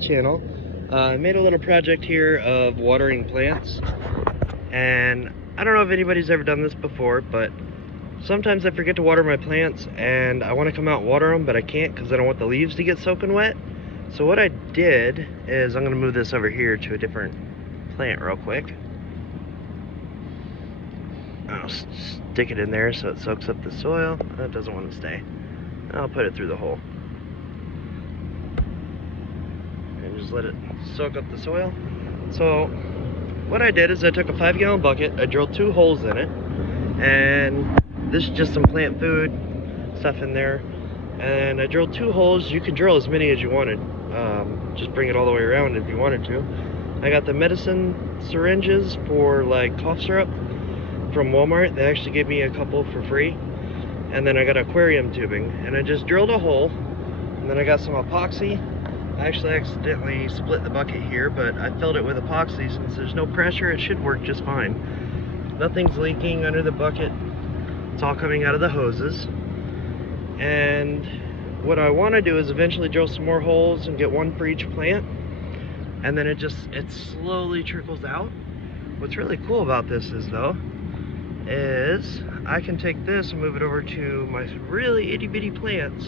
channel. I made a little project here of watering plants, and I don't know if anybody's ever done this before, but sometimes I forget to water my plants and I want to come out and water them, but I can't because I don't want the leaves to get soaking wet. So what I did is I'm going to move this over here to a different plant real quick. I'll stick it in there so it soaks up the soil. That doesn't want to stay. I'll put it through the hole. And just let it soak up the soil. So what I did is I took a 5-gallon bucket, I drilled 2 holes in it, and this is just some plant food stuff in there. And I drilled 2 holes. You could drill as many as you wanted. Just bring it all the way around if you wanted to. I got the medicine syringes for like cough syrup from Walmart. They actually gave me a couple for free. And then I got aquarium tubing, and I just drilled a hole, and then I got some epoxy. I actually accidentally split the bucket here, but I filled it with epoxy. Since there's no pressure, it should work just fine. Nothing's leaking under the bucket. It's all coming out of the hoses. And what I want to do is eventually drill some more holes and get one for each plant, and then it slowly trickles out. What's really cool about this is I can take this and move it over to my really itty-bitty plants,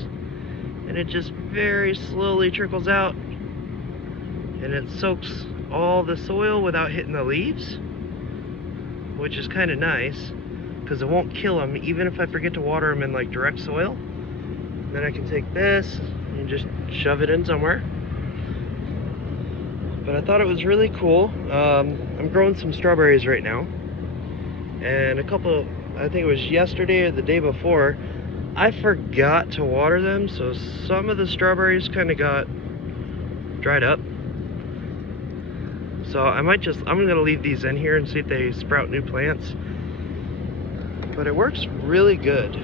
and it just very slowly trickles out, and it soaks all the soil without hitting the leaves, which is kind of nice because it won't kill them even if I forget to water them in like direct soil. Then I can take this and just shove it in somewhere. But I thought it was really cool. I'm growing some strawberries right now, and I think it was yesterday or the day before, I forgot to water them, so some of the strawberries kind of got dried up. So I'm gonna leave these in here and see if they sprout new plants. But it works really good.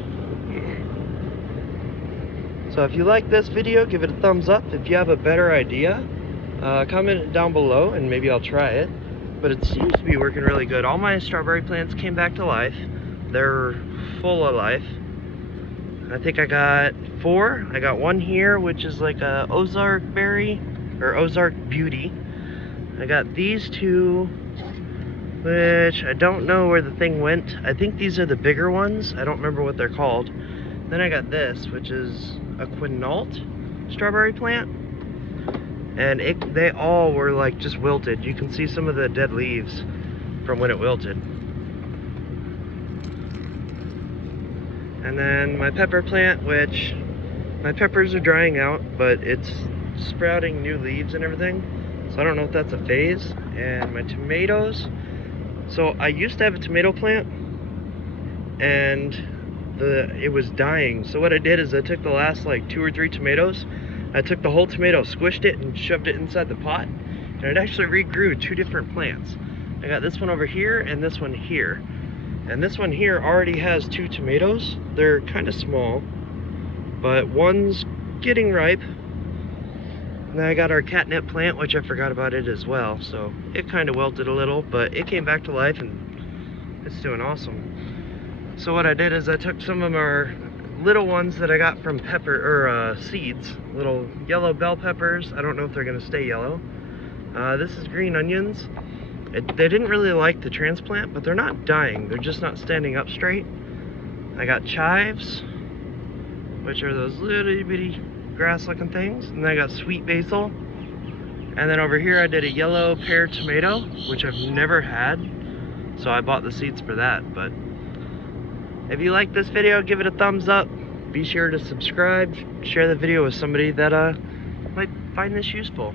So if you like this video, give it a thumbs up. If you have a better idea, comment it down below and maybe I'll try it. But it seems to be working really good. All my strawberry plants came back to life. They're full of life. I think I got 4. I got one here, which is like a Ozark berry, or Ozark Beauty. I got these 2, which I don't know where the thing went. I think these are the bigger ones. I don't remember what they're called. Then I got this, which is a Quinault strawberry plant, and they all were like just wilted. You can see some of the dead leaves from when it wilted. And then my pepper plant, which my peppers are drying out, but it's sprouting new leaves and everything, so I don't know if that's a phase. And my tomatoes, so I used to have a tomato plant, and it was dying. So what I did is I took the last like 2 or 3 tomatoes, I took the whole tomato, squished it, and shoved it inside the pot, and it actually regrew 2 different plants. I got this one over here and this one here, and this one here already has 2 tomatoes. They're kind of small, but one's getting ripe. And then I got our catnip plant, which I forgot about it as well, so it kind of wilted a little, but it came back to life and it's doing awesome. So what I did is I took some of our little ones that I got from seeds, little yellow bell peppers. I don't know if they're gonna stay yellow. This is green onions. They didn't really like the transplant, but they're not dying. They're just not standing up straight. I got chives, which are those little bitty grass looking things. And then I got sweet basil. And then over here I did a yellow pear tomato, which I've never had. So I bought the seeds for that. But if you like this video, give it a thumbs up. Be sure to subscribe, share the video with somebody that might find this useful.